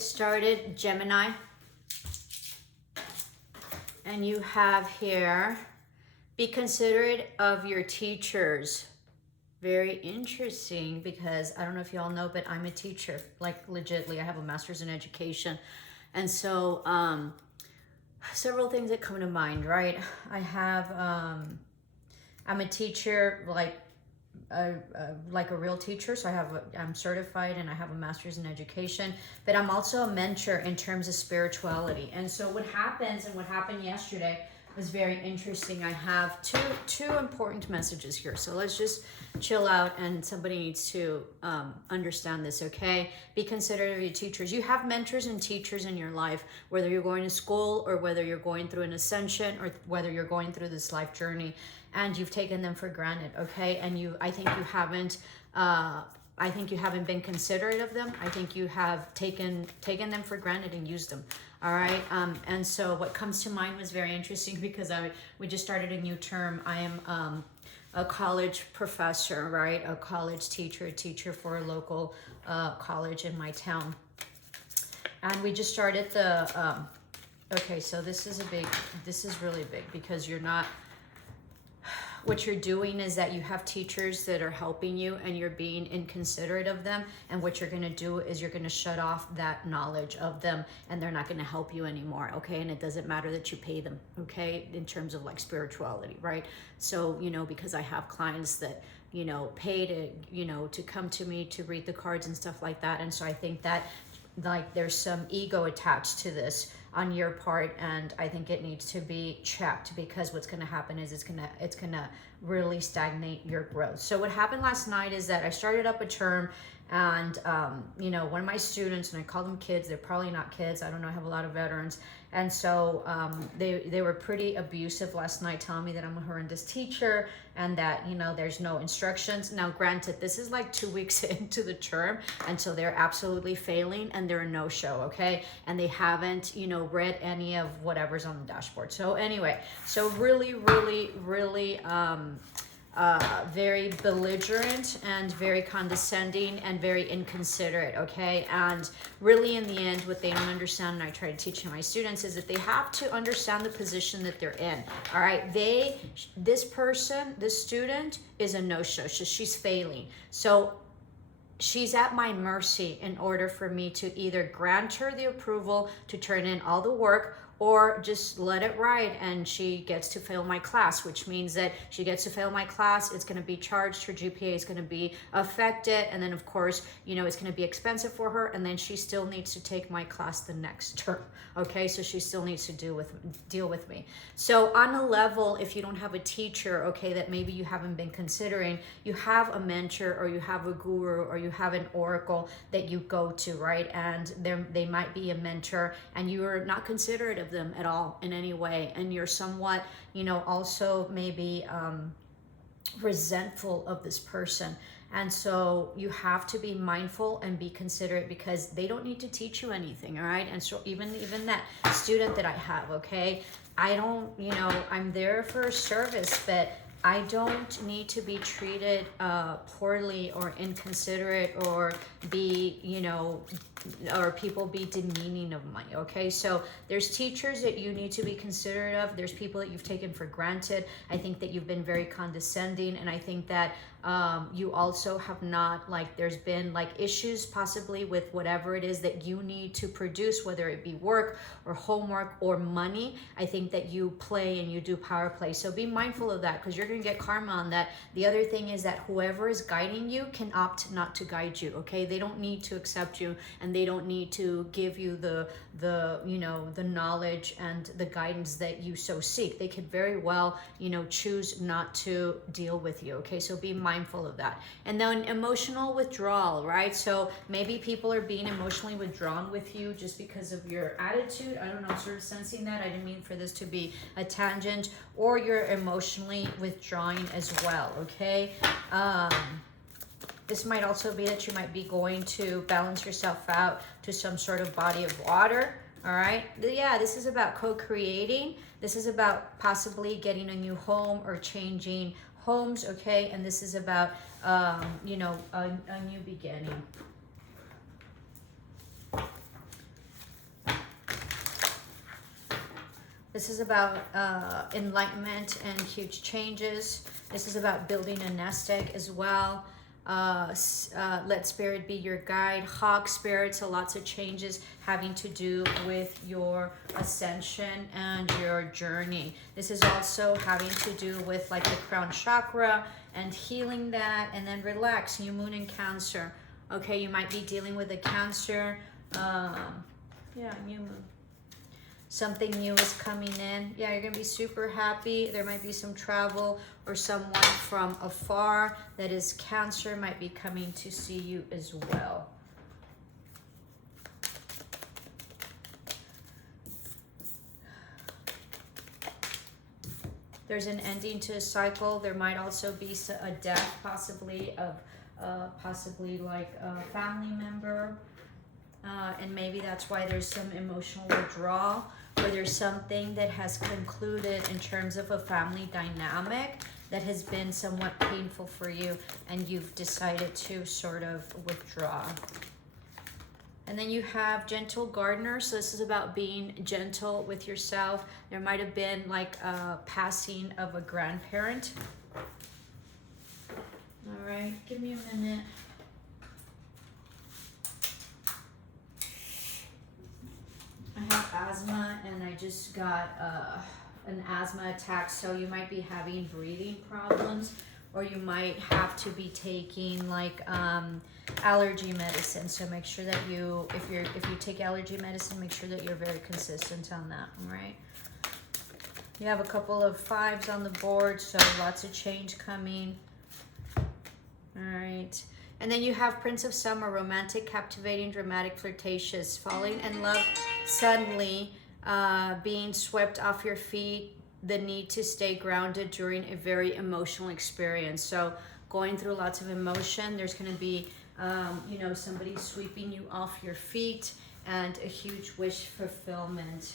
Started Gemini, and you have here, be considerate of your teachers. Very interesting, because I don't know if you all know, but I'm a teacher, like legitly. I have a master's in education. And so several things that come to mind, right? I have I'm a teacher, like a real teacher. So I'm certified and I have a master's in education, but I'm also a mentor in terms of spirituality. And so what happens, and what happened yesterday was very interesting. I have two important messages here. So let's just chill out, and somebody needs to understand this, okay? Be considerate of your teachers. You have mentors and teachers in your life, whether you're going to school or whether you're going through an ascension or whether you're going through this life journey, and you've taken them for granted, okay? And I think you haven't been considerate of them. I think you have taken them for granted and used them. All right. And so what comes to mind was very interesting, because we just started a new term. I am a college professor, right? A college teacher, a teacher for a local college in my town. And we just started the, okay, so this is really big, because what you're doing is that you have teachers that are helping you, and you're being inconsiderate of them. And what you're going to do is you're going to shut off that knowledge of them, and they're not going to help you anymore. Okay. And it doesn't matter that you pay them. Okay. In terms of like spirituality, right? So, because I have clients that, pay to, to come to me to read the cards and stuff like that. And so I think that like there's some ego attached to this on your part, and I think it needs to be checked, because what's going to happen is it's going to really stagnate your growth. So what happened last night is that I started up a term, and one of my students, and I call them kids, they're probably not kids, I don't know, I have a lot of veterans, and so they were pretty abusive last night, telling me that I'm a horrendous teacher, and that there's no instructions. Now granted, this is like 2 weeks into the term, and so they're absolutely failing, and they're a no-show, okay? And they haven't read any of whatever's on the dashboard. So anyway, so really very belligerent and very condescending and very inconsiderate, okay? And really in the end, what they don't understand, and I try to teach my students, is that they have to understand the position that they're in, all right? This student is a no-show. She's failing. So she's at my mercy in order for me to either grant her the approval to turn in all the work, or just let it ride, and she gets to fail my class, which means that she gets to fail my class. It's going to be charged. Her GPA is going to be affected. And then of course, it's going to be expensive for her. And then she still needs to take my class the next term. Okay. So she still needs to deal with me. So on a level, if you don't have a teacher, okay, that maybe you haven't been considering, you have a mentor, or you have a guru, or you have an oracle that you go to, right? And they might be a mentor, and you are not considerate of them at all in any way, and you're somewhat also maybe resentful of this person. And so you have to be mindful and be considerate, because they don't need to teach you anything, all right? And so even that student that I have, okay, I don't, I'm there for a service, but I don't need to be treated poorly or inconsiderate, or be, or people be demeaning of me, okay? So there's teachers that you need to be considerate of. There's people that you've taken for granted. I think that you've been very condescending, and I think that you also have not, there's been issues possibly with whatever it is that you need to produce, whether it be work or homework or money. I think that you play and you do power play. So be mindful of that, because you're going to get karma on that. The other thing is that whoever is guiding you can opt not to guide you, okay? They don't need to accept you, and they don't need to give you the knowledge and the guidance that you so seek. They could very well, choose not to deal with you, okay? So be mindful of that. And then emotional withdrawal, right? So maybe people are being emotionally withdrawn with you just because of your attitude. I don't know, I'm sort of sensing that. I didn't mean for this to be a tangent. Or you're emotionally withdrawing as well, okay? This might also be that you might be going to balance yourself out to some sort of body of water, all right? Yeah, this is about co-creating. This is about possibly getting a new home or changing homes, okay? And this is about, a new beginning. This is about enlightenment and huge changes. This is about building a nest egg as well. Let spirit be your guide. Hawk spirit, so lots of changes having to do with your ascension and your journey. This is also having to do with like the crown chakra and healing that, and then relax. New moon in Cancer. Okay, you might be dealing with a Cancer. Yeah, new moon. Something new is coming in. Yeah, you're gonna be super happy. There might be some travel, or someone from afar that is Cancer might be coming to see you as well. There's an ending to a cycle. There might also be a death, possibly of like a family member. And maybe that's why there's some emotional withdrawal, or there's something that has concluded in terms of a family dynamic that has been somewhat painful for you, and you've decided to sort of withdraw. And then you have Gentle Gardener. So this is about being gentle with yourself. There might have been like a passing of a grandparent. All right, give me a minute. I have asthma, and I just got an asthma attack, so you might be having breathing problems, or you might have to be taking like allergy medicine. So make sure that if you take allergy medicine, make sure that you're very consistent on that. All right. You have a couple of 5s on the board, so lots of change coming. All right. And then you have Prince of Summer, romantic, captivating, dramatic, flirtatious, falling in love suddenly, being swept off your feet, the need to stay grounded during a very emotional experience. So going through lots of emotion, there's going to be, you know, somebody sweeping you off your feet, and a huge wish fulfillment.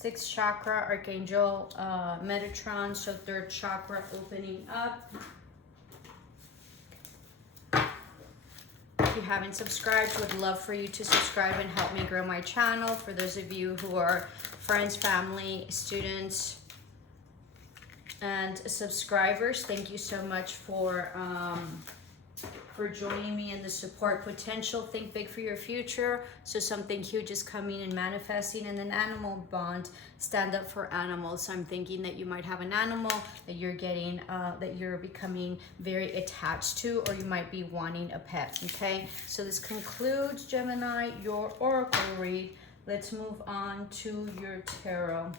Sixth chakra, Archangel Metatron, so third chakra opening up. If you haven't subscribed, would love for you to subscribe and help me grow my channel. For those of you who are friends, family, students, and subscribers, thank you so much for joining me in the support. Potential, think big for your future. So something huge is coming and manifesting. And then animal bond, stand up for animals. So I'm thinking that you might have an animal that you're getting, that you're becoming very attached to, or you might be wanting a pet. Okay, so this concludes, Gemini, your oracle read. Let's move on to your tarot.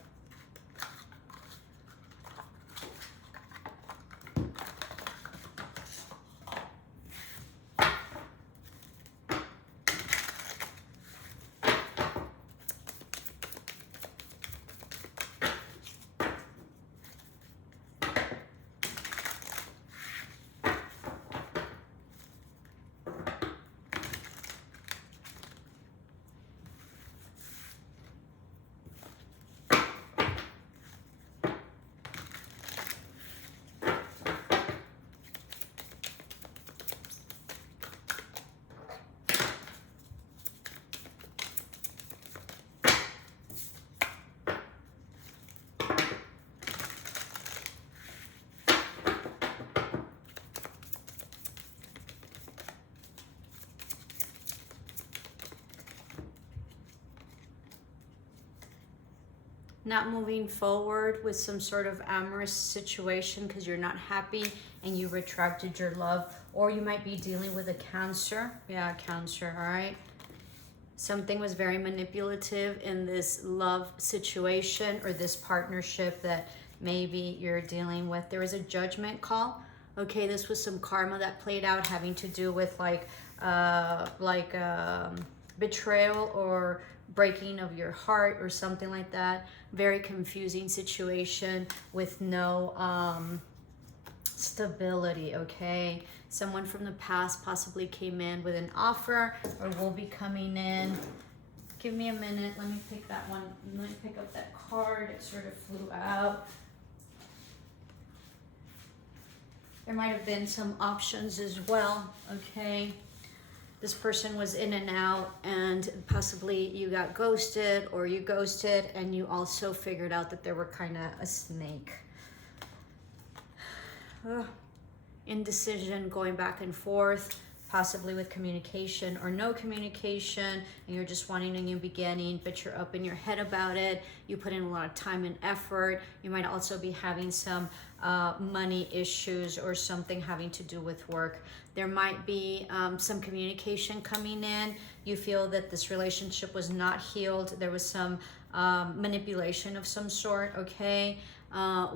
Not moving forward with some sort of amorous situation because you're not happy and you retracted your love, or you might be dealing with a Cancer. Yeah, Cancer, all right. Something was very manipulative in this love situation or this partnership that maybe you're dealing with. There was a judgment call. Okay, this was some karma that played out having to do with like betrayal or breaking of your heart or something like that. Very confusing situation with no stability. Okay, someone from the past possibly came in with an offer or will be coming in. Give me a minute. Let me pick that one. Let me pick up that card. It sort of flew out. There might have been some options as well, okay? This person was in and out, and possibly you got ghosted, or you ghosted and you also figured out that they were kind of a snake. Indecision, going back and forth, possibly with communication or no communication, and you're just wanting a new beginning, but you're up in your head about it. You put in a lot of time and effort. You might also be having some money issues or something having to do with work. There might be some communication coming in. You feel that this relationship was not healed. There was some manipulation of some sort, okay?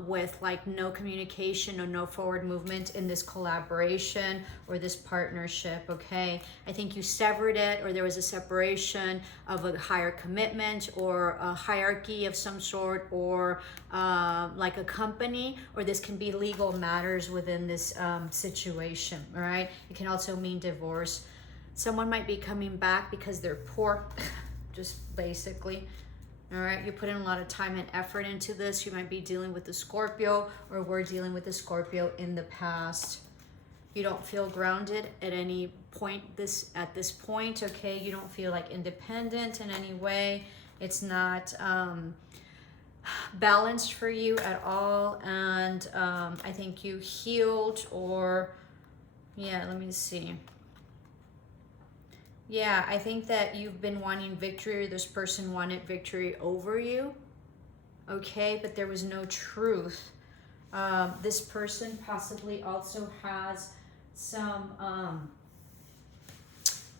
With like no communication or no forward movement in this collaboration or this partnership, okay? I think you severed it, or there was a separation of a higher commitment or a hierarchy of some sort, or like a company, or this can be legal matters within this situation, all right? It can also mean divorce. Someone might be coming back because they're poor, just basically. All right, you put in a lot of time and effort into this. You might be dealing with the Scorpio, or we're dealing with the Scorpio in the past. You don't feel grounded at any point at this point, okay? You don't feel like independent in any way. It's not balanced for you at all. And I think you healed, or yeah, let me see. Yeah, I think that you've been wanting victory, or this person wanted victory over you, okay? But there was no truth. This person possibly also has some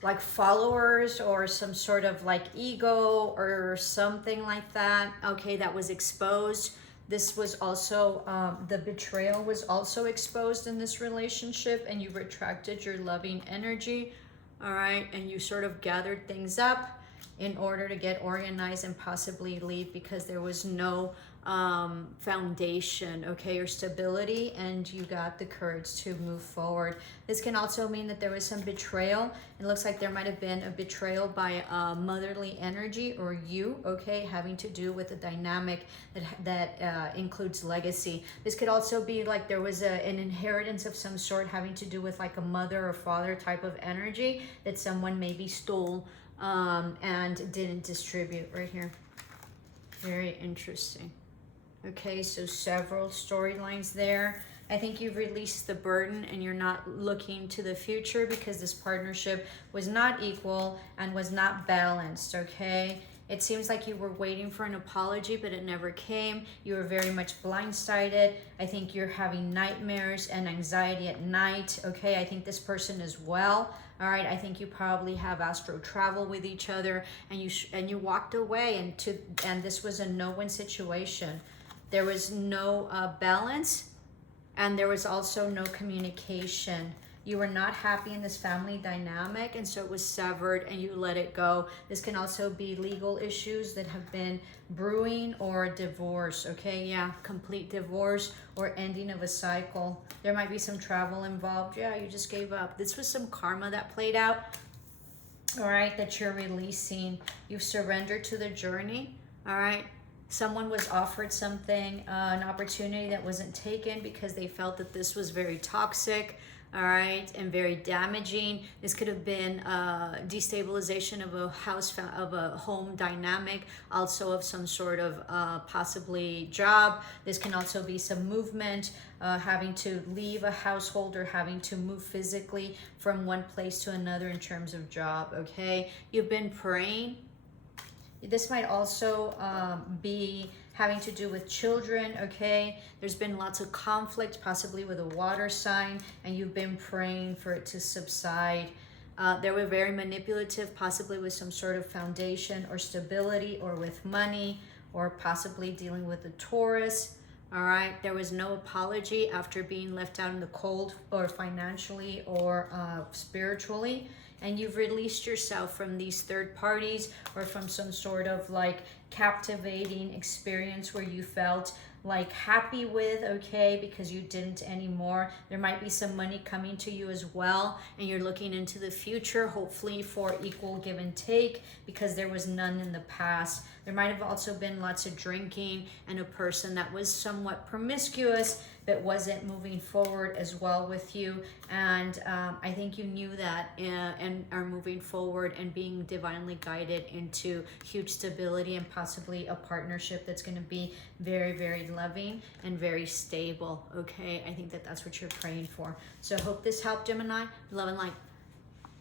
like followers, or some sort of like ego or something like that, okay, that was exposed. This was also, the betrayal was also exposed in this relationship, and you retracted your loving energy. All right, and you sort of gathered things up in order to get organized and possibly leave, because there was no foundation, okay, or stability, and you got the courage to move forward. This can also mean that there was some betrayal. It looks like there might have been a betrayal by motherly energy, or you, okay, having to do with a dynamic that includes legacy. This could also be like there was an inheritance of some sort having to do with like a mother or father type of energy that someone maybe stole and didn't distribute right here. Very interesting. Okay, so several storylines there. I think you've released the burden and you're not looking to the future, because this partnership was not equal and was not balanced, okay? It seems like you were waiting for an apology, but it never came. You were very much blindsided. I think you're having nightmares and anxiety at night, okay? I think this person as well. All right, I think you probably have astral travel with each other, and you walked away, and this was a no-win situation. There was no balance, and there was also no communication. You were not happy in this family dynamic, and so it was severed and you let it go. This can also be legal issues that have been brewing, or divorce, okay? Yeah, complete divorce or ending of a cycle. There might be some travel involved. Yeah, you just gave up. This was some karma that played out, all right, that you're releasing. You've surrendered to the journey, all right? Someone was offered something, an opportunity that wasn't taken because they felt that this was very toxic, all right, and very damaging. This could have been destabilization of a house, of a home dynamic, also of some sort of possibly job. This can also be some movement, having to leave a household, or having to move physically from one place to another in terms of job, okay? You've been praying. This might also be having to do with children, okay? There's been lots of conflict, possibly with a water sign, and you've been praying for it to subside. They were very manipulative, possibly with some sort of foundation or stability, or with money, or possibly dealing with a Taurus. All right, there was no apology after being left out in the cold, or financially, or spiritually. And you've released yourself from these third parties, or from some sort of like captivating experience where you felt like happy with, okay, because you didn't anymore. There might be some money coming to you as well, and you're looking into the future, hopefully for equal give and take, because there was none in the past. There might have also been lots of drinking and a person that was somewhat promiscuous that wasn't moving forward as well with you. And I think you knew that and are moving forward and being divinely guided into huge stability and possibly a partnership that's going to be very, very loving and very stable. Okay, I think that that's what you're praying for. So I hope this helped, Gemini. Love and light.